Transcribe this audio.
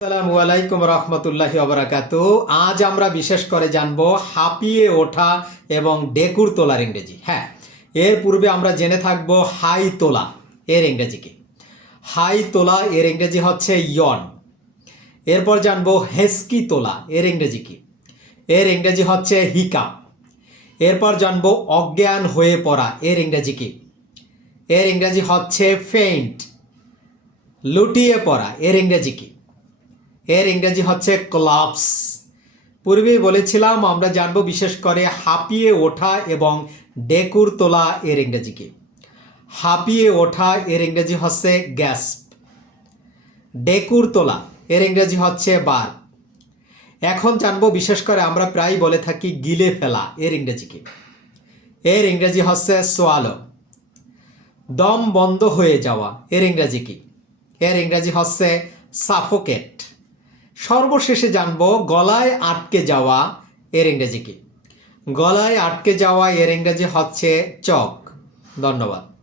আসসালামু আলাইকুম রহমতুল্লাহি অবরাকাত আজ আমরা বিশেষ করে জানব হাঁপিয়ে ওঠা এবং ডেকুর তোলার ইংরেজি। হ্যাঁ এর পূর্বে আমরা জেনে থাকব হাই তোলা, এর ইংরেজি কি? হাই তোলা, এর ইংরেজি হচ্ছে ইয়ন এরপর জানব হেস্কি তোলা, এর ইংরেজি কি? এর ইংরেজি হচ্ছে হিকা। এরপর জানব অজ্ঞান হয়ে পড়া, এর ইংরেজি কি? এর ইংরেজি হচ্ছে ফেইন্ট, লুটিয়ে পড়া, এর ইংরেজি কি? এর ইংরেজি হচ্ছে ক্লাবস পূর্বেই বলেছিলাম, আমরা জানব বিশেষ করে হাঁপিয়ে ওঠা এবং ডেকুর তোলা এর ইংরেজি কি হাঁপিয়ে ওঠা এর ইংরেজি হচ্ছে গ্যাস ডেকুর তোলা এর ইংরেজি হচ্ছে বার। এখন জানব বিশেষ করে আমরা প্রায় বলে থাকি গিলে ফেলা এর ইংরেজি কি এর ইংরেজি হচ্ছে সোয়ালো দম বন্ধ হয়ে যাওয়া এর ইংরেজি কি এর ইংরেজি হচ্ছে সাফোকেট সর্বশেষে জানব, গলায় আটকে যাওয়া এর ইংরেজি কি? গলায় আটকে যাওয়া এর ইংরেজি হচ্ছে চক। ধন্যবাদ।